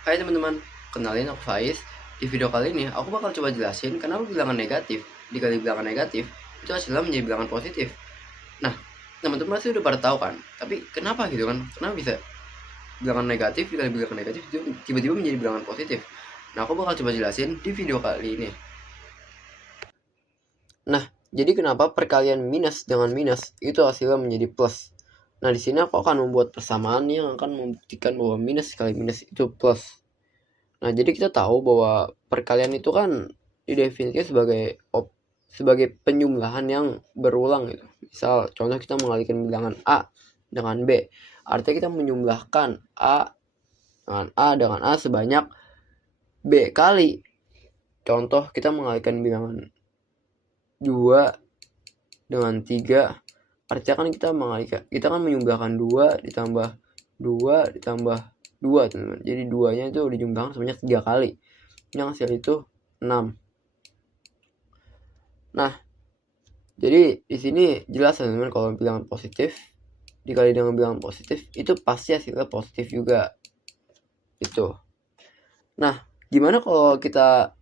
Hai teman-teman, kenalin aku Faiz. Di video kali ini aku bakal coba jelasin kenapa bilangan negatif dikali bilangan negatif itu hasilnya menjadi bilangan positif. Nah, teman-teman pasti udah pada tahu kan, tapi kenapa gitu kan? Kenapa bisa bilangan negatif dikali bilangan negatif itu tiba-tiba menjadi bilangan positif? Nah, aku bakal coba jelasin di video kali ini. Nah, jadi kenapa perkalian minus dengan minus itu hasilnya menjadi plus? Nah, di sini aku akan membuat persamaan yang akan membuktikan bahwa minus kali minus itu plus. Nah, jadi kita tahu bahwa perkalian itu kan didefinisikan sebagai penjumlahan yang berulang gitu. Misal contoh kita mengalihkan bilangan A dengan B. Artinya kita menjumlahkan A dengan A sebanyak B kali. Contoh kita mengalihkan bilangan 2 dengan 3. Artinya kan kita kan menjumlahkan 2 ditambah 2 ditambah 2, teman-teman. Jadi 2-nya itu dijumlahkan sebanyak 3 kali. Yang hasil itu 6. Nah, jadi di sini jelas teman-teman kalau bilangan positif dikali dengan bilangan positif itu pasti hasilnya positif juga. Itu. Nah, gimana kalau kita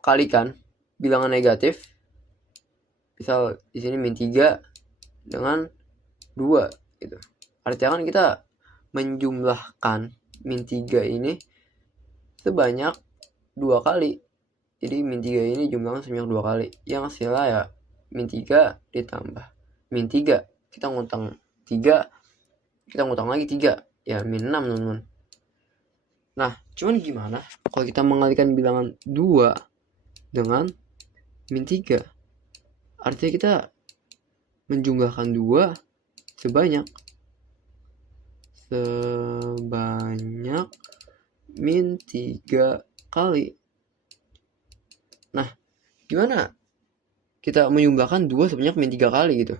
kalikan bilangan negatif? Misal di sini min 3 dengan 2 gitu. Artinya kan kita menjumlahkan min 3 ini sebanyak 2 kali. Jadi min 3 ini jumlahnya sebanyak 2 kali. Yang hasilnya ya min 3 ditambah min 3. Kita ngutang 3, kita ngutang lagi 3. Ya min 6, teman-teman. Nah, cuman gimana kalau kita mengalihkan bilangan 2 dengan min 3? Artinya kita menjumlahkan 2 sebanyak min 3 kali. Nah, gimana kita menjumlahkan 2 sebanyak min 3 kali gitu?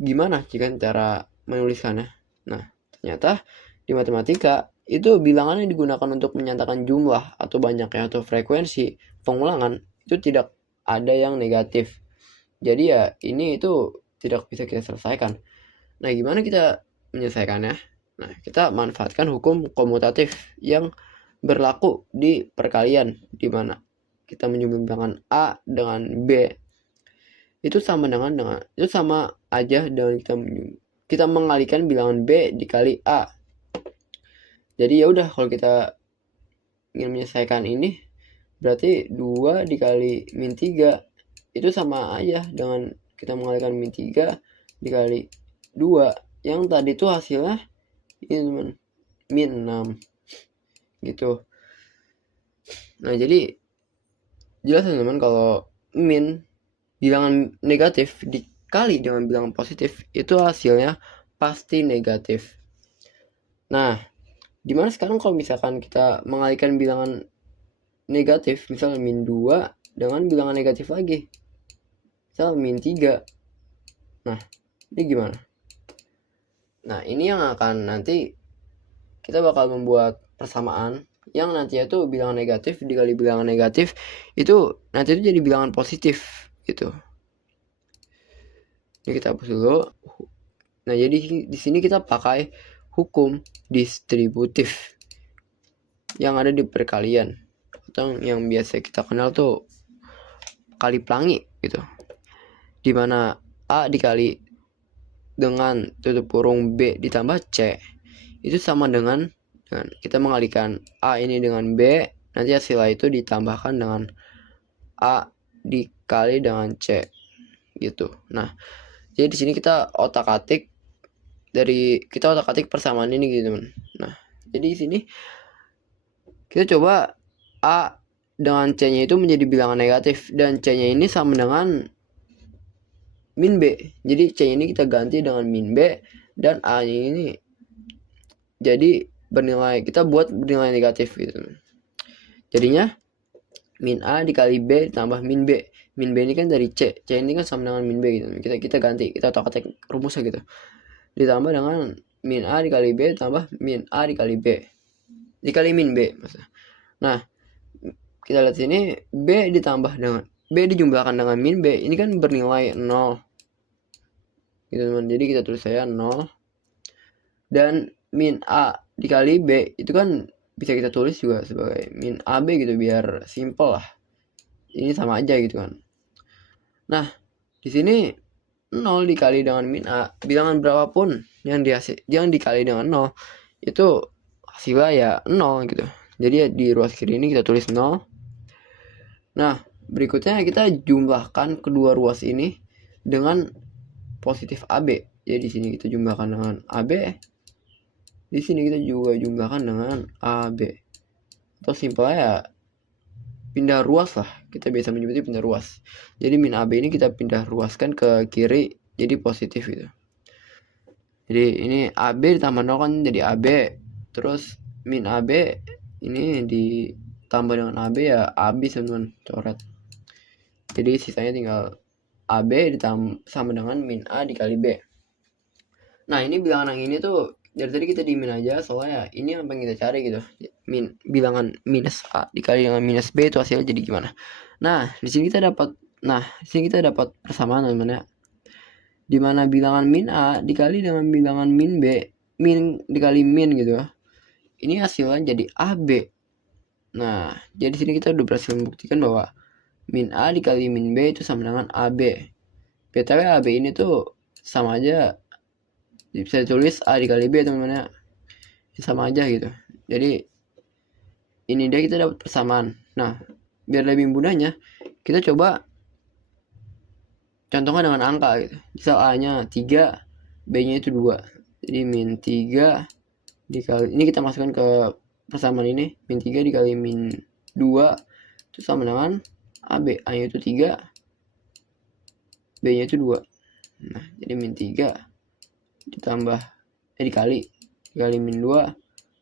Gimana jika cara menuliskannya? Nah, ternyata di matematika itu bilangan yang digunakan untuk menyatakan jumlah atau banyaknya atau frekuensi pengulangan itu tidak ada yang negatif. Jadi ya ini itu tidak bisa kita selesaikan. Nah, gimana kita menyelesaikannya? Nah, kita manfaatkan hukum komutatif yang berlaku di perkalian, di mana kita menjumlahkan A dengan B itu sama aja dengan kita mengalihkan bilangan B dikali A. Jadi ya udah, kalau kita ingin menyelesaikan ini berarti 2 dikali min 3 itu sama aja dengan kita mengalihkan min 3 dikali 2. Yang tadi itu hasilnya ini teman, min 6 gitu. Nah, jadi jelas teman-teman kalau min bilangan negatif dikali dengan bilangan positif itu hasilnya pasti negatif. Nah, gimana sekarang kalau misalkan kita mengalihkan bilangan negatif, misalnya min 2 dengan bilangan negatif lagi, misal min 3. Nah, ini gimana? Nah, ini yang akan nanti kita bakal membuat persamaan yang nantinya tuh bilangan negatif dikali bilangan negatif itu nanti itu jadi bilangan positif gitu. Ini kita hapus dulu. Nah, jadi di sini kita pakai hukum distributif yang ada di perkalian atau yang biasa kita kenal tuh kali pelangi gitu. Dimana A dikali dengan tutup kurung B ditambah C itu sama dengan kita mengalihkan A ini dengan B, nanti hasilnya itu ditambahkan dengan A dikali dengan C gitu. Nah, jadi di sini kita otak-atik persamaan ini gitu, teman. Nah, jadi di sini kita coba A dengan C-nya itu menjadi bilangan negatif dan C-nya ini sama dengan min B. Jadi C-nya ini kita ganti dengan min B dan A-nya ini jadi kita buat bernilai negatif gitu. Jadinya min A dikali B tambah min B. Min B ini kan dari C. C ini kan sama dengan min B gitu. Kita ganti, kita otak-atik rumusnya gitu. Ditambah dengan min A dikali B tambah min A dikali B. Dikali min B maksudnya. Nah, kita lihat sini B ditambah dengan B dijumlahkan dengan min B ini kan bernilai 0. Gitu teman. Jadi kita tulis saya 0. Dan min A dikali B itu kan bisa kita tulis juga sebagai min AB gitu biar simple lah. Ini sama aja gitu kan. Nah, di sini 0 dikali dengan min A, bilangan berapapun yang dikali dengan 0 itu hasilnya ya 0 gitu. Jadi di ruas kiri ini kita tulis 0. Nah, berikutnya kita jumlahkan kedua ruas ini dengan positif AB. Jadi di sini kita jumlahkan dengan AB. Di sini kita juga jumlahkan dengan AB. Atau simpelnya ya pindah ruas lah. Kita biasa menyebutnya pindah ruas. Jadi min AB ini kita pindah ruaskan ke kiri jadi positif gitu. Jadi ini AB ditambah 0 kan jadi AB. Terus min AB ini ditambah dengan AB ya habis teman-teman, coret. Jadi sisanya tinggal AB ditambah sama dengan min A dikali B. Nah, ini bilangan yang ini tuh dari tadi kita di min aja, soalnya ini yang pengen kita cari gitu. Bilangan minus A dikali dengan minus B itu hasilnya jadi gimana. Nah, di sini kita dapat persamaan teman-teman ya. Dimana bilangan min A dikali dengan bilangan min B, min dikali min gitu ya. Ini hasilnya jadi AB. Nah, jadi sini kita udah berhasil membuktikan bahwa min A dikali min B itu sama dengan AB. BTW AB ini tuh sama aja, bisa ditulis A dikali B teman-teman ya. Sama aja gitu. Jadi ini dia kita dapat persamaan. Nah, biar lebih mudahnya kita coba contohkan dengan angka gitu. Misal A-nya 3, B-nya itu 2. Jadi min 3 dikali, ini kita masukkan ke persamaan ini, min 3 dikali min 2 itu sama dengan AB. A-nya itu 3, B-nya itu 2. Nah, jadi min 3 ditambah dikali min 2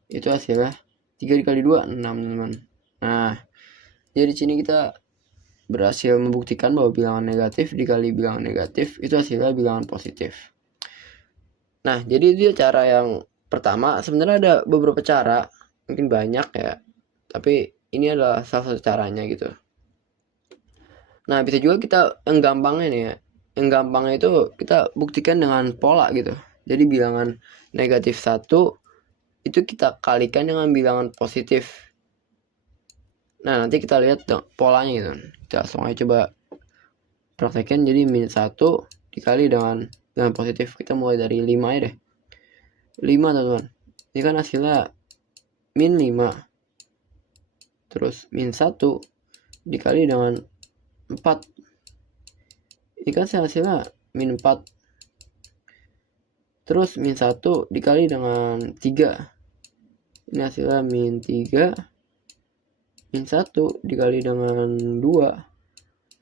itu hasilnya 3 dikali 2 6 teman-teman. Nah, jadi di sini kita berhasil membuktikan bahwa bilangan negatif dikali bilangan negatif itu hasilnya bilangan positif. Nah, jadi itu cara yang pertama. Sebenarnya ada beberapa cara, mungkin banyak ya, tapi ini adalah salah satu caranya gitu. Nah, bisa juga kita yang gampangnya nih ya, yang gampangnya itu kita buktikan dengan pola gitu. Jadi bilangan negatif 1 itu kita kalikan dengan bilangan positif. Nah, nanti kita lihat polanya gitu. Kita langsung aja coba praktekin. Jadi min 1 dikali dengan positif. Kita mulai dari 5 aja deh. 5 teman-teman. Ini kan hasilnya min 5. Terus min 1 dikali dengan 4. Ini kan hasilnya min 4. Terus min 1 dikali dengan 3. Ini hasilnya min 3. Min 1 dikali dengan 2.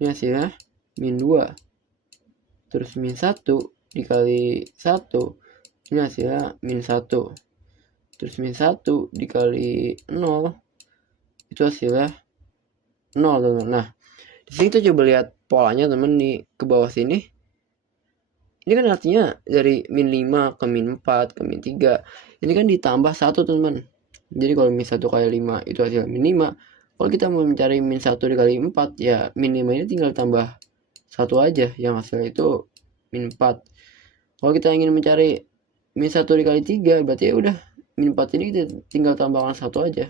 Ini hasilnya min 2. Terus min 1 dikali 1. Ini hasilnya min 1. Terus min 1 dikali 0. Itu hasilnya 0 teman-teman. Nah, di sini kita coba lihat polanya teman di ke bawah sini. Ini kan artinya dari min 5 ke min 4 ke min 3. Ini kan ditambah 1 teman-teman. Jadi kalau min 1 kali 5 itu hasil min 5. Kalau kita mau mencari min 1 dikali 4 ya min 5 ini tinggal tambah 1 aja, yang hasilnya itu min 4. Kalau kita ingin mencari min 1 dikali 3 berarti ya udah min 4 ini kita tinggal tambahkan 1 aja,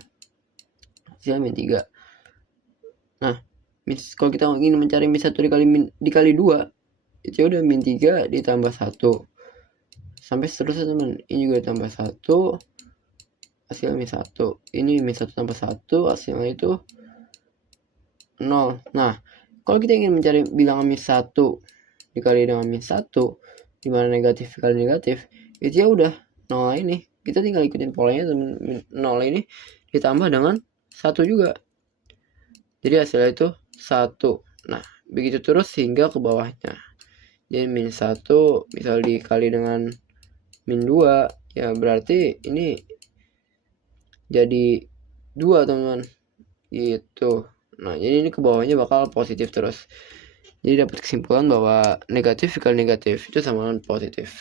hasilnya min 3. Nah, kalau kita ingin mencari min 1 dikali 2 itu udah min 3 ditambah 1 sampai seterusnya teman. Ini juga ditambah 1, hasilnya min 1. Ini min 1 tambah 1 hasilnya itu 0. Nah, kalau kita ingin mencari bilangan min 1 dikali dengan min 1, dimana negatif dikali negatif, itu ya udah 0 ini. Kita tinggal ikutin polanya teman. 0 ini ditambah dengan 1 juga. Jadi hasilnya itu 1. Nah, begitu terus hingga ke bawahnya. Jadi min 1 misal dikali dengan min 2, ya berarti ini jadi 2 teman-teman. Gitu. Nah, jadi ini ke bawahnya bakal positif terus. Jadi dapat kesimpulan bahwa negatif dikali negatif itu sama dengan positif.